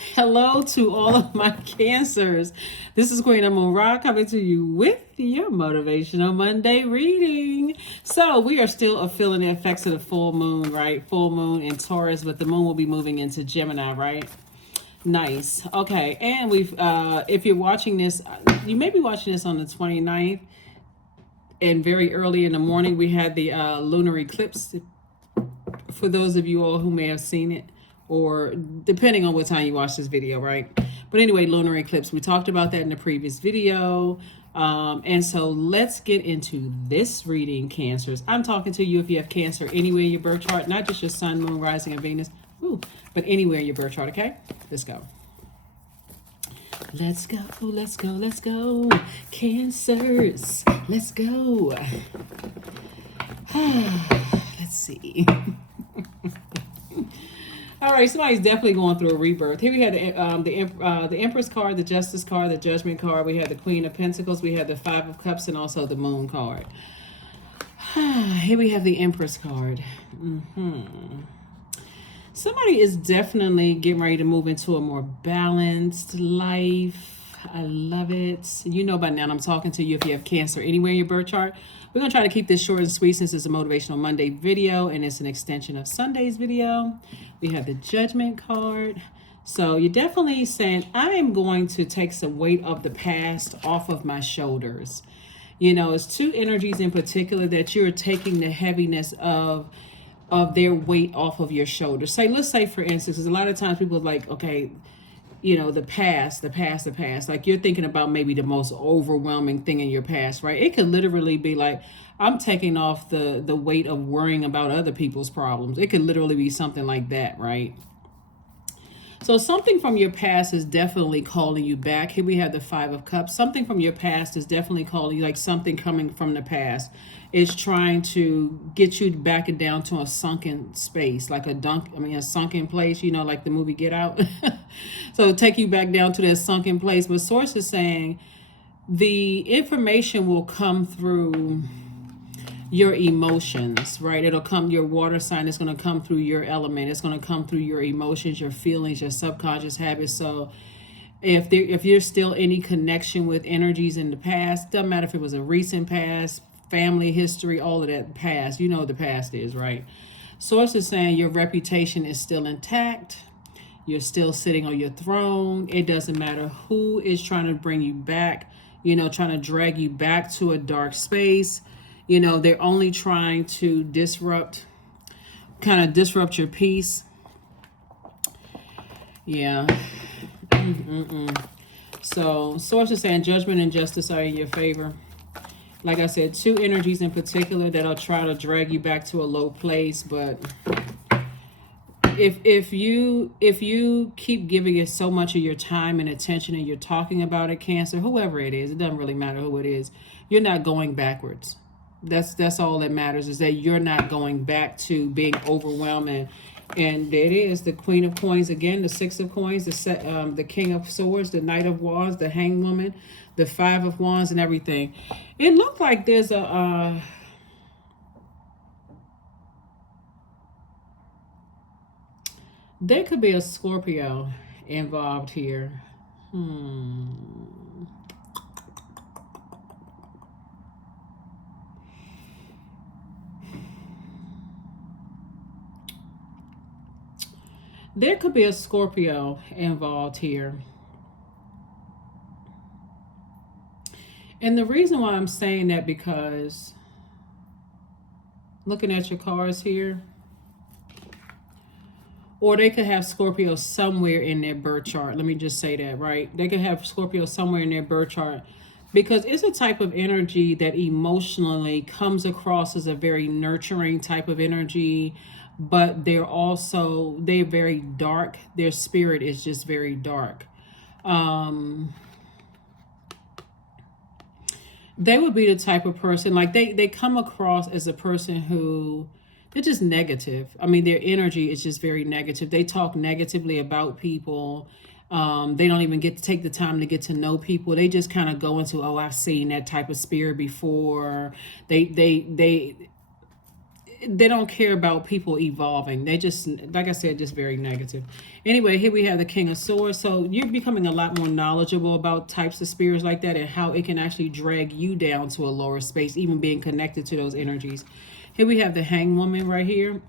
Hello to all of my cancers. This is Queen Amun Ra coming to you with your Motivational Monday reading. So we are still feeling the effects of the full moon, right? Full moon in Taurus, but the moon will be moving into Gemini, right? Nice. Okay. And if you're watching this, you may be watching this on the 29th, and very early in the morning, we had the lunar eclipse. For those of you all who may have seen it, or depending on what time you watch this video, right? But anyway, lunar eclipse, we talked about that in the previous video. And so let's get into this reading, Cancers. I'm talking to you if you have Cancer anywhere in your birth chart, not just your sun, moon, rising, and Venus, but anywhere in your birth chart, okay? Let's go. Let's go, let's go, let's go. Cancers, let's go. Let's see. All right, somebody's definitely going through a rebirth. Here we had the Empress card, the Justice card, the Judgment card. We had the Queen of Pentacles. We had the Five of Cups, and also the Moon card. Here we have the Empress card. Somebody is definitely getting ready to move into a more balanced life. I love it. You know by now I'm talking to you if you have Cancer anywhere in your birth chart. We're going to try to keep this short and sweet since it's a Motivational Monday video and it's an extension of Sunday's video. We have the Judgment card. So you're definitely saying, I am going to take some weight of the past off of my shoulders. You know, it's two energies in particular that you're taking the heaviness of their weight off of your shoulders. Let's say for instance, because a lot of times people are like, okay, you know, the past. Like you're thinking about maybe the most overwhelming thing in your past, right? It could literally be like, I'm taking off the weight of worrying about other people's problems. It could literally be something like that, right? So something from your past is definitely calling you back. Here we have the Five of Cups. Something from your past is definitely calling you, like something coming from the past is trying to get you back down to a sunken space, like a sunken place, you know, like the movie Get Out. So take you back down to that sunken place. But Source is saying the information will come through your emotions, right? It'll come, your water sign is going to come through your element. It's going to come through your emotions, your feelings, your subconscious habits. So if you're still any connection with energies in the past, doesn't matter if it was a recent past, family history, all of that past, you know what the past is, right? Source is saying your reputation is still intact. You're still sitting on your throne. It doesn't matter who is trying to bring you back, you know, trying to drag you back to a dark space. You know, they're only trying to disrupt your peace. Yeah. So Source is saying judgment and justice are in your favor. Like I said, two energies in particular that'll try to drag you back to a low place. But if you keep giving it so much of your time and attention and you're talking about it, Cancer, whoever it is, it doesn't really matter who it is, you're not going backwards. That's all that matters, is that you're not going back to being overwhelming. And there it is, the Queen of Coins again, the Six of Coins, the King of Swords, the Knight of Wands, the Hanged Woman, the Five of Wands, and everything. It looked like there's a there could be a Scorpio involved here. There could be a Scorpio involved here. And the reason why I'm saying that, because looking at your cards here, or they could have Scorpio somewhere in their birth chart. Let me just say that, right? They could have Scorpio somewhere in their birth chart, because it's a type of energy that emotionally comes across as a very nurturing type of energy, but they're very dark. Their spirit is just very dark. They would be the type of person, like they come across as a person who, they're just negative. I mean, their energy is just very negative. They talk negatively about people. They don't even get to take the time to get to know people. They just kind of go into, oh, I've seen that type of spirit before. they don't care about people evolving. They just, like I said, just very negative. Anyway, here we have the King of Swords. So you're becoming a lot more knowledgeable about types of spirits like that and how it can actually drag you down to a lower space, even being connected to those energies. Here we have the Hanged Woman right here.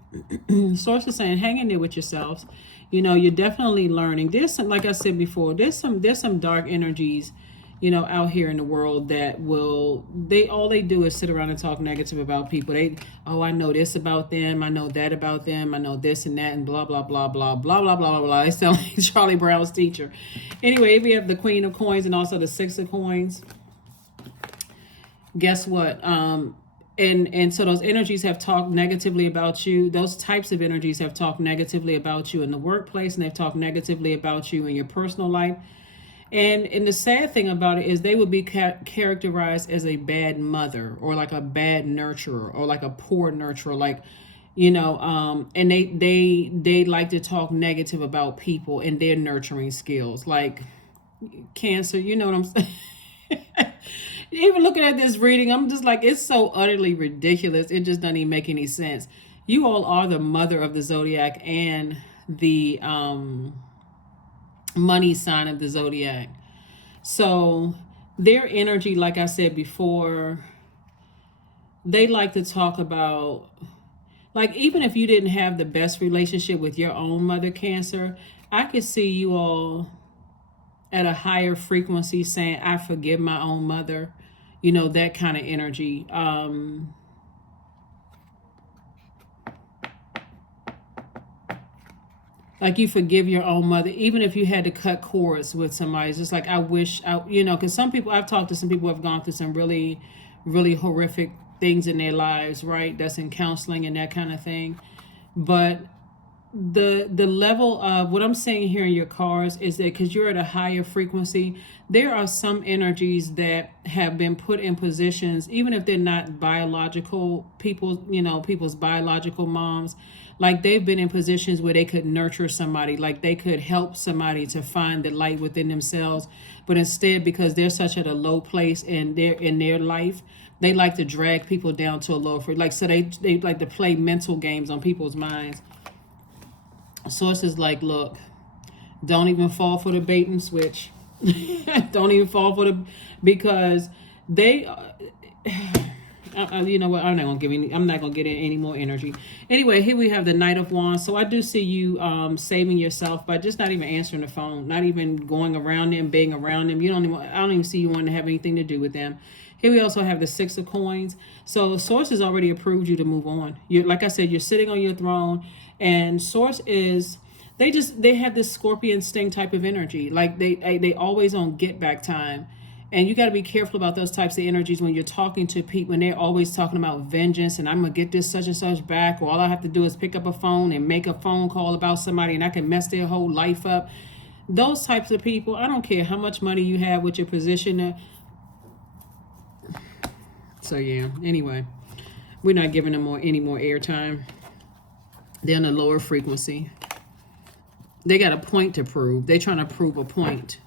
Source is saying, hang in there with yourselves. You know, you're definitely learning. There's some, like I said before, there's some dark energies, you know, out here in the world that will, all they do is sit around and talk negative about people. Oh, I know this about them, I know that about them, I know this and that, and blah blah blah blah blah blah blah blah. They sound like Charlie Brown's teacher. Anyway, we have the Queen of Coins and also the Six of Coins. Guess what? And so those energies have talked negatively about you. Those types of energies have talked negatively about you in the workplace, and they've talked negatively about you in your personal life. And the sad thing about it is they would be characterized as a bad mother, or like a bad nurturer, or like a poor nurturer, like, you know, and they like to talk negative about people and their nurturing skills. Like Cancer, you know what I'm saying? Even looking at this reading, I'm just like, it's so utterly ridiculous. It just doesn't even make any sense. You all are the mother of the Zodiac and the money sign of the Zodiac. So their energy, like I said before, they like to talk about, like, even if you didn't have the best relationship with your own mother, Cancer, I could see you all at a higher frequency saying, I forgive my own mother. You know, that kind of energy. Like you forgive your own mother, even if you had to cut cords with somebody. It's just like, I wish, you know, because some people, I've talked to some people who have gone through some really, really horrific things in their lives, right? That's in counseling and that kind of thing. But the level of what I'm saying here in your cards is that because you're at a higher frequency, there are some energies that have been put in positions, even if they're not biological people, you know, people's biological moms, like they've been in positions where they could nurture somebody, like they could help somebody to find the light within themselves. But instead, because they're such at a low place in their life, they like to drag people down to a lower frequency. Like, so they like to play mental games on people's minds. Sources like, look, don't even fall for the bait and switch. Don't even fall for because they, you know what? I'm not gonna get in any more energy. Anyway, here we have the Knight of Wands. So I do see you saving yourself by just not even answering the phone, not even going around them, being around them. I don't even see you wanting to have anything to do with them. Here we also have the Six of Coins. So Source has already approved you to move on. Like I said, you're sitting on your throne, and Source is, they have this scorpion sting type of energy. Like they always on get back time. And you got to be careful about those types of energies when you're talking to people, when they're always talking about vengeance and I'm going to get this such and such back, or all I have to do is pick up a phone and make a phone call about somebody and I can mess their whole life up. Those types of people, I don't care how much money you have with your position. So yeah, anyway, we're not giving them any more airtime. They're in a lower frequency. They got a point to prove. They're trying to prove a point.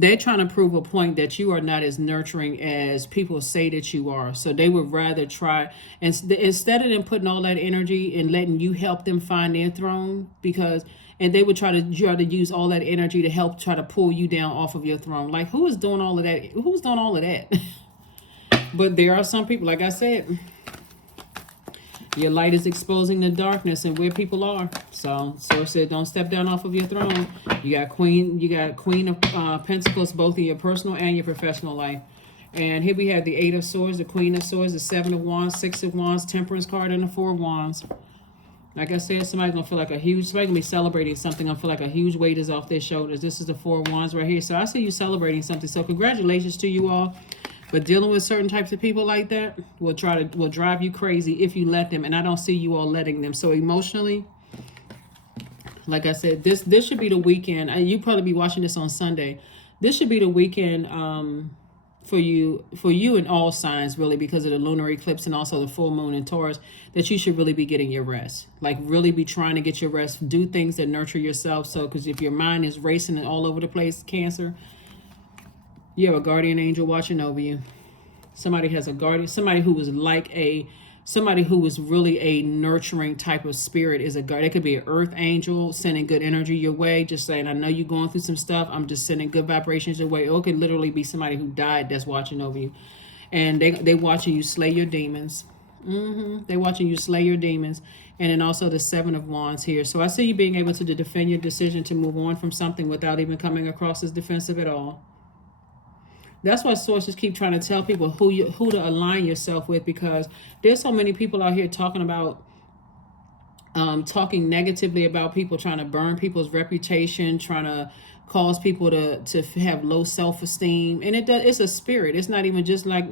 They're trying to prove a point that you are not as nurturing as people say that you are. So they would rather try, and instead of them putting all that energy and letting you help them find their throne, and they would try to use all that energy to help try to pull you down off of your throne. Like, who is doing all of that? Who's doing all of that? But there are some people, like I said, your light is exposing the darkness and where people are. So Source said, don't step down off of your throne. You got Queen of Pentacles, both in your personal and your professional life. And here we have the Eight of Swords, the Queen of Swords, the Seven of Wands, Six of Wands, Temperance card, and the Four of Wands. Like I said, somebody's gonna feel like somebody's gonna be celebrating something. Gonna feel like a huge weight is off their shoulders. This is the Four of Wands right here. So I see you celebrating something. So congratulations to you all. But dealing with certain types of people like that will drive you crazy if you let them. And I don't see you all letting them. So emotionally, like I said, this should be the weekend. You probably be watching this on Sunday. This should be the weekend for you in all signs, really, because of the lunar eclipse and also the full moon in Taurus, that you should really be getting your rest. Like, really be trying to get your rest. Do things that nurture yourself. So, because if your mind is racing and all over the place, Cancer, you have a guardian angel watching over you. Somebody has a guardian, somebody who was like a somebody who is really a nurturing type of spirit is a guard. It could be an earth angel sending good energy your way, just saying, I know you're going through some stuff. I'm just sending good vibrations your way. Or it could literally be somebody who died that's watching over you. And they watching you slay your demons. They watching you slay your demons. And then also the Seven of Wands here. So I see you being able to defend your decision to move on from something without even coming across as defensive at all. That's why sources keep trying to tell people who to align yourself with, because there's so many people out here talking about talking negatively about people, trying to burn people's reputation, trying to cause people to have low self-esteem. And it's a spirit. It's not even just like,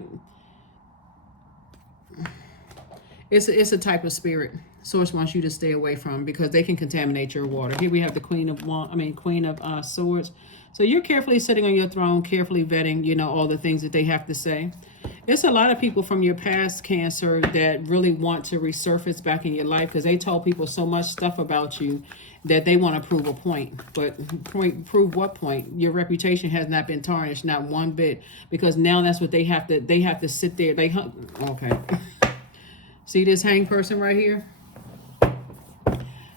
it's a type of spirit source wants you to stay away from, because they can contaminate your water. Here we have the Queen of Swords. So you're carefully sitting on your throne, carefully vetting, all the things that they have to say. It's a lot of people from your past, Cancer, that really want to resurface back in your life, because they told people so much stuff about you that they want to prove a point. But prove what point? Your reputation has not been tarnished, not one bit, because now that's what they have to sit there. Okay. See this hang person right here?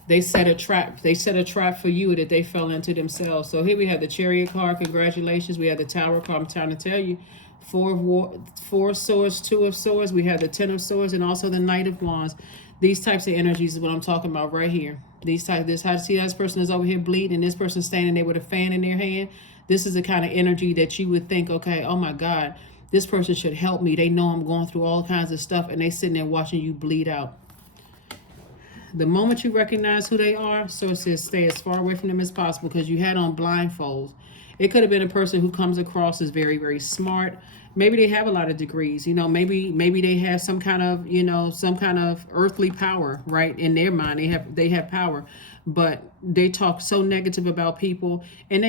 They set a trap. They set a trap for you that they fell into themselves. So here we have the Chariot card. Congratulations. We have the Tower card. I'm trying to tell you. Four swords, Two of Swords. We have the Ten of Swords, and also the Knight of Wands. These types of energies is what I'm talking about right here. How to see this person is over here bleeding, and this person standing there with a fan in their hand. This is the kind of energy that you would think, okay, oh my God, this person should help me. They know I'm going through all kinds of stuff, and they sitting there watching you bleed out. The moment you recognize who they are, Source says stay as far away from them as possible, because you had on blindfolds. It could have been a person who comes across as very, very smart. Maybe they have a lot of degrees. Maybe they have some kind of earthly power, right? In their mind, they have power, but they talk so negative about people, and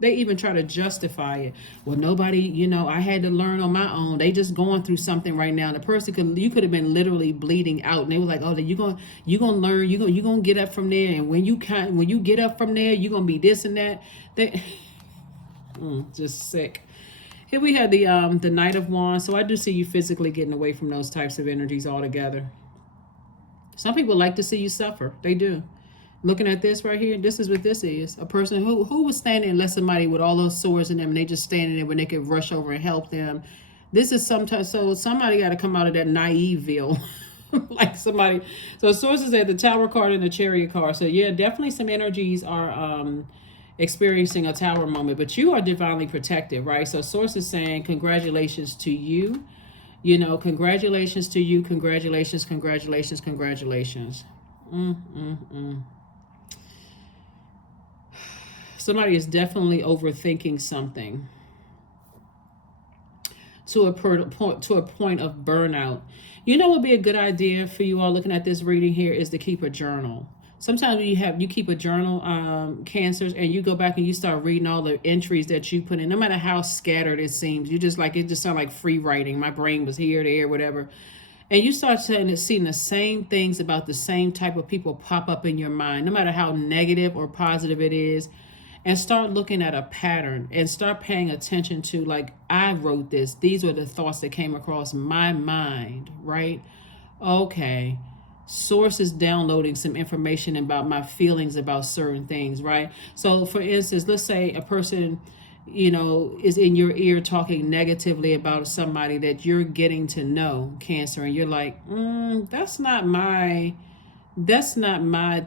they even try to justify it. Well, nobody, I had to learn on my own. They just going through something right now. The person you could have been literally bleeding out, and they were like, oh, you're gonna learn, you're gonna get up from there, and when you get up from there, you're gonna be this and that. Just sick. Here we have the Knight of Wands. So I do see you physically getting away from those types of energies altogether. Some people like to see you suffer. They do. Looking at this right here, this is what this is. A person who was standing and let somebody with all those swords in them, and they just standing there when they could rush over and help them. This is sometimes, so somebody got to come out of that naiveville. Like somebody. So sources at the Tower card and the Chariot card. So yeah, definitely some energies are experiencing a Tower moment, but you are divinely protected, right? So source is saying congratulations to you. Congratulations to you. Congratulations, congratulations, congratulations. Somebody is definitely overthinking something to a point of burnout. What would be a good idea for you all looking at this reading here is to keep a journal. Sometimes you keep a journal, Cancers, and you go back and you start reading all the entries that you put in, no matter how scattered it seems. It just sounds like free writing. My brain was here, there, whatever. And you start seeing the same things about the same type of people pop up in your mind, no matter how negative or positive it is. And start looking at a pattern and start paying attention to, like, I wrote this. These were the thoughts that came across my mind, right? Okay. Source is downloading some information about my feelings about certain things, right? So, for instance, let's say a person, is in your ear talking negatively about somebody that you're getting to know, Cancer, and you're like, that's not my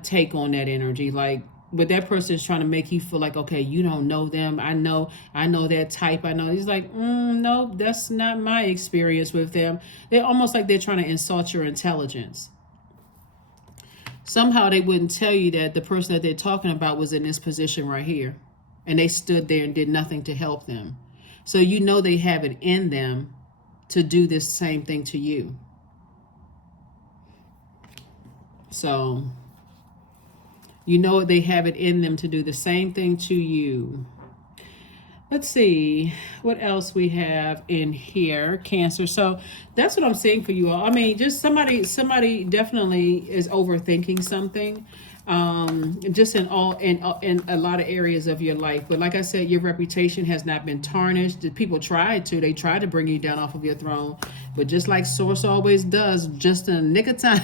take on that energy. Like, but that person is trying to make you feel like, okay, you don't know them. I know that type. I know. He's like, no, that's not my experience with them. They're almost like they're trying to insult your intelligence. Somehow they wouldn't tell you that the person that they're talking about was in this position right here, and they stood there and did nothing to help them. So they have it in them to do this same thing to you. So they have it in them to do the same thing to you. Let's see what else we have in here, Cancer. So that's what I'm saying for you all. I mean, just somebody definitely is overthinking something, just in a lot of areas of your life. But like I said, your reputation has not been tarnished. The people tried to bring you down off of your throne. But just like Source always does, just in a nick of time,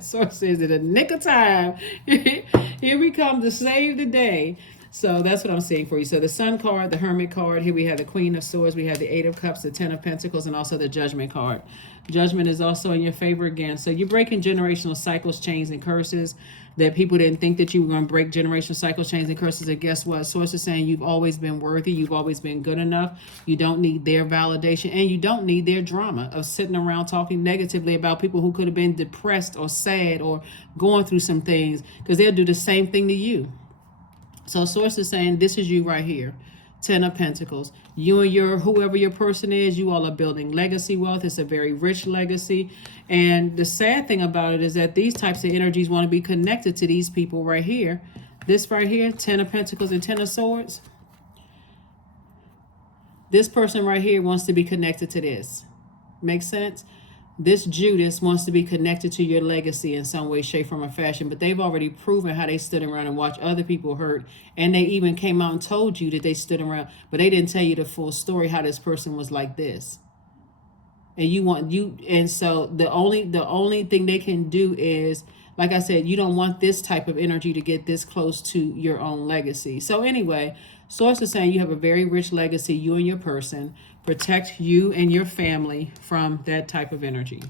Source says in a nick of time, here we come to save the day. So that's what I'm seeing for you. So the Sun card, the Hermit card, here we have the Queen of Swords, we have the Eight of Cups, the Ten of Pentacles, and also the Judgment card. Judgment is also in your favor again. So you're breaking generational cycles, chains, and curses that people didn't think that you were going to break generational cycles, chains, and curses. And guess what? Source is saying you've always been worthy. You've always been good enough. You don't need their validation, and you don't need their drama of sitting around talking negatively about people who could have been depressed or sad or going through some things, because they'll do the same thing to you. So Source is saying this is you right here. Ten of Pentacles. You and your whoever your person is, you all are building legacy wealth. It's a very rich legacy. And the sad thing about it is that these types of energies want to be connected to these people right here. This right here, Ten of Pentacles and Ten of Swords. This person right here wants to be connected to this. Makes sense? This Judas wants to be connected to your legacy in some way, shape, form, or fashion. But they've already proven how they stood around and watched other people hurt. And they even came out and told you that they stood around. But they didn't tell you the full story, how this person was like this. And so the only thing they can do is, like I said, you don't want this type of energy to get this close to your own legacy. So anyway, Source is saying you have a very rich legacy, you and your person. Protect you and your family from that type of energy.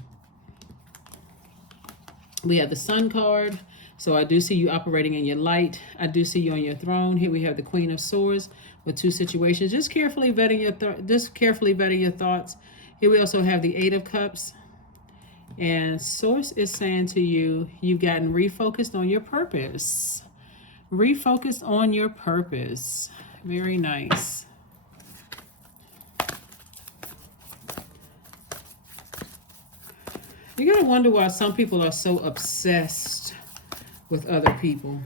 We have the Sun card. So I do see you operating in your light. I do see you on your throne. Here we have the Queen of Swords with two situations. Just carefully vetting your thoughts. Here we also have the Eight of Cups. And Source is saying to you, you've gotten refocused on your purpose. Refocused on your purpose. Very nice. You gotta wonder why some people are so obsessed with other people.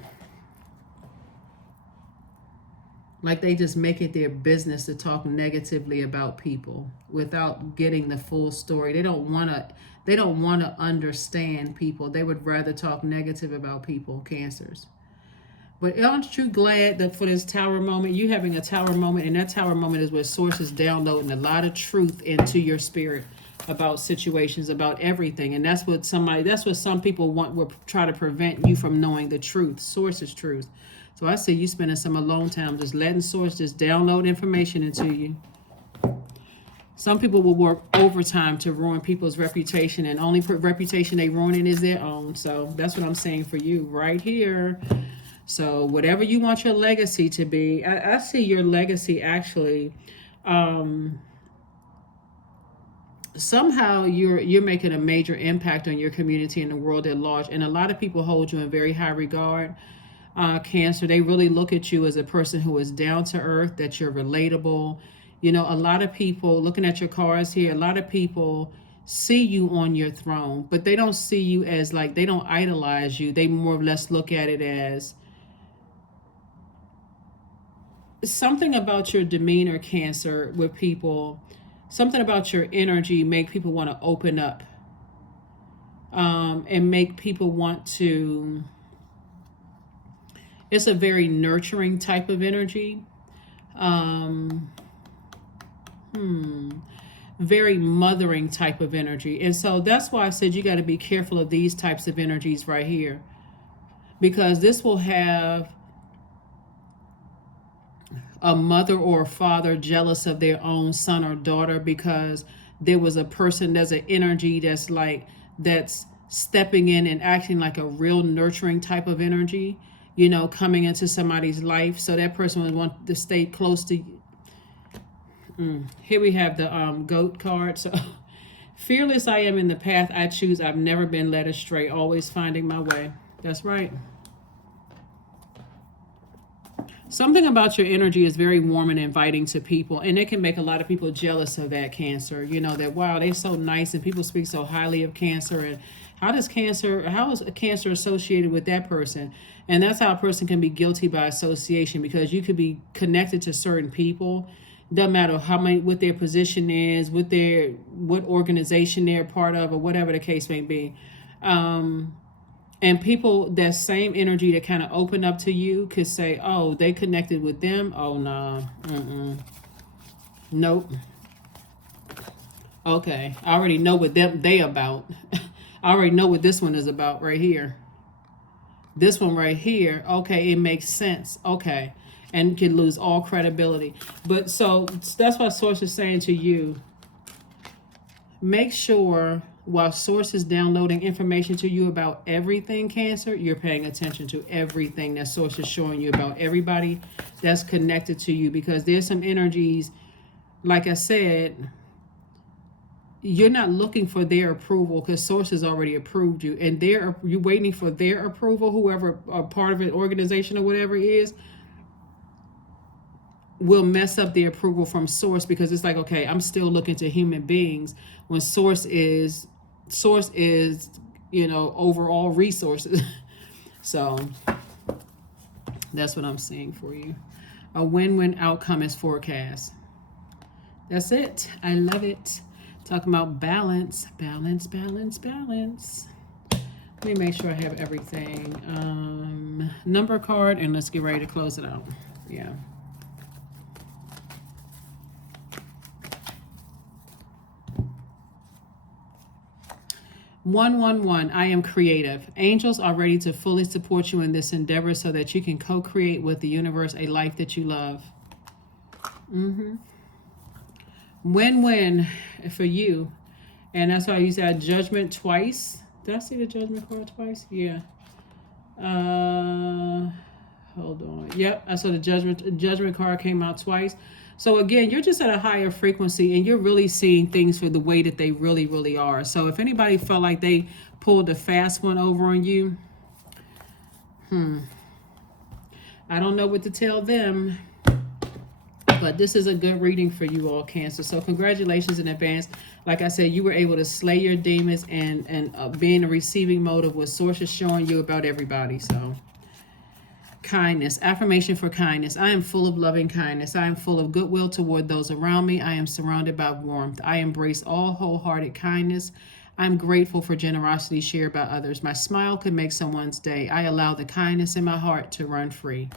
Like they just make it their business to talk negatively about people without getting the full story. They don't wanna understand people. They would rather talk negative about people, Cancers. But aren't you glad that for this Tower moment, you having a Tower moment, and that Tower moment is where Source is downloading a lot of truth into your spirit about situations, about everything. And that's what some people will try to prevent you from knowing the truth. Source's truth. So I see you spending some alone time just letting Source just download information into you. Some people will work overtime to ruin people's reputation, and only reputation they ruining is their own. So that's what I'm saying for you right here. So whatever you want your legacy to be, I see your legacy actually, somehow you're making a major impact on your community and the world at large. And a lot of people hold you in very high regard. Cancer, they really look at you as a person who is down to earth, that you're relatable. You know, a lot of people, looking at your cards here, a lot of people see you on your throne, but they don't see you as like, they don't idolize you. They more or less look at it as something about your demeanor, Cancer, with people, something about your energy make people want to open up, and make people want to, it's a very nurturing type of energy, very mothering type of energy. And so that's why I said you got to be careful of these types of energies right here, because this will have a mother or a father jealous of their own son or daughter because there was a person, there's an energy that's stepping in and acting like a real nurturing type of energy, you know, coming into somebody's life. So that person would want to stay close to you. Here we have the Goat card. So fearless I am in the path I choose. I've never been led astray, always finding my way. That's right. Something about your energy is very warm and inviting to people, and it can make a lot of people jealous of that, Cancer. You know, that, wow, they're so nice and people speak so highly of Cancer, and how is Cancer associated with that person? And that's how a person can be guilty by association, because you could be connected to certain people. Doesn't matter what their position is, what organization they're part of, or whatever the case may be. And people, that same energy that kind of open up to you could say, oh, they connected with them. Oh, no. Nope. Okay, I already know what they about. I already know what this one is about right here. This one right here, okay, it makes sense. Okay, and can lose all credibility. But so that's why Source is saying to you, make sure while Source is downloading information to you about everything, Cancer, you're paying attention to everything that Source is showing you about everybody that's connected to you, because there's some energies, like I said, you're not looking for their approval because Source has already approved you, and you're waiting for their approval, whoever a part of an organization or whatever it is, will mess up the approval from Source, because it's like, okay, I'm still looking to human beings when Source is overall resources. So that's what I'm seeing for you. A win-win outcome is forecast. That's it. I love it. Talking about balance, balance, balance, balance. Let me make sure I have everything. Number card, and let's get ready to close it out. Yeah. One. I am creative. Angels are ready to fully support you in this endeavor so that you can co-create with the universe a life that you love. Win-win for you. And that's why I use that judgment twice. Did I see the judgment card twice? Yeah. Hold on. Yep, I saw the judgment card came out twice. So again, you're just at a higher frequency and you're really seeing things for the way that they really, really are. So if anybody felt like they pulled a fast one over on you, I don't know what to tell them. But this is a good reading for you all, Cancer. So congratulations in advance. Like I said, you were able to slay your demons and be in a receiving mode of what Source is showing you about everybody. So kindness, affirmation for kindness. I am full of loving kindness. I am full of goodwill toward those around me. I am surrounded by warmth. I embrace all wholehearted kindness. I'm grateful for generosity shared by others. My smile could make someone's day. I allow the kindness in my heart to run free.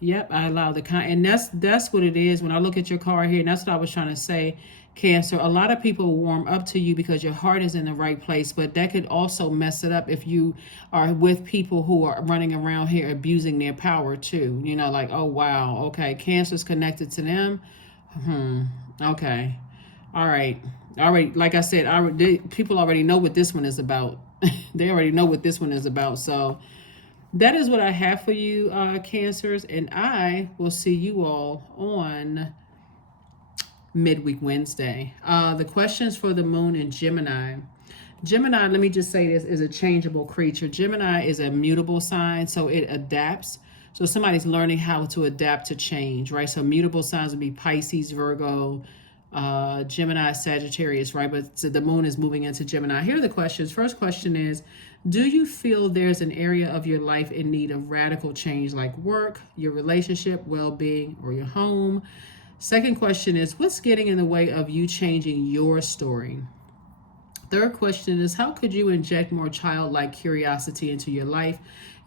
Yep, I allow the kind, and that's what it is. When I look at your card here, and that's what I was trying to say, Cancer. A lot of people warm up to you because your heart is in the right place, but that could also mess it up if you are with people who are running around here abusing their power too. You know, like, oh wow, okay, Cancer's connected to them. Okay, all right. Like I said, people already know what this one is about. They already know what this one is about. So that is what I have for you, Cancers, and I will see you all on Midweek Wednesday. The questions for the moon in Gemini. Gemini, let me just say this, is a changeable creature. Gemini is a mutable sign, so it adapts. So somebody's learning how to adapt to change, right? So mutable signs would be Pisces, Virgo, Gemini, Sagittarius, right? But so the moon is moving into Gemini. Here are the questions. First question is, do you feel there's an area of your life in need of radical change, like work, your relationship, well-being, or your home? Second question is, what's getting in the way of you changing your story? Third question is, how could you inject more childlike curiosity into your life?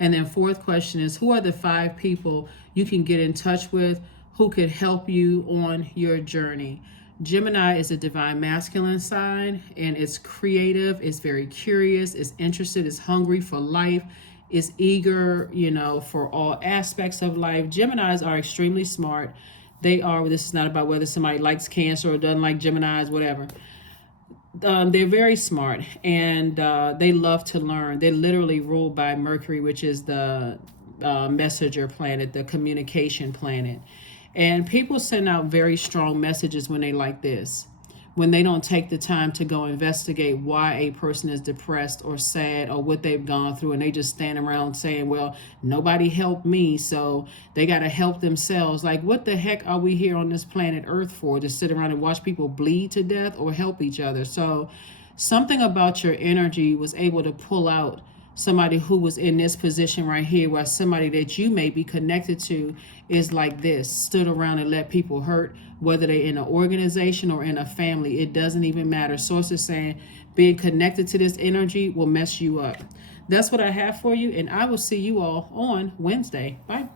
And then fourth question is, who are the 5 people you can get in touch with who could help you on your journey? Gemini is a divine masculine sign, and it's creative, it's very curious, it's interested, it's hungry for life, is eager, for all aspects of life. Geminis are extremely smart. This is not about whether somebody likes Cancer or doesn't like Geminis, whatever. They're very smart, and they love to learn. They're literally ruled by Mercury, which is the messenger planet, the communication planet. And people send out very strong messages when they like this, when they don't take the time to go investigate why a person is depressed or sad or what they've gone through, and they just stand around saying, well, nobody helped me, so they got to help themselves. Like, what the heck are we here on this planet Earth for? To sit around and watch people bleed to death or help each other? So something about your energy was able to pull out somebody who was in this position right here, where somebody that you may be connected to is like this, stood around and let people hurt, whether they're in an organization or in a family. It doesn't even matter. Source is saying being connected to this energy will mess you up. That's what I have for you, and I will see you all on Wednesday. Bye.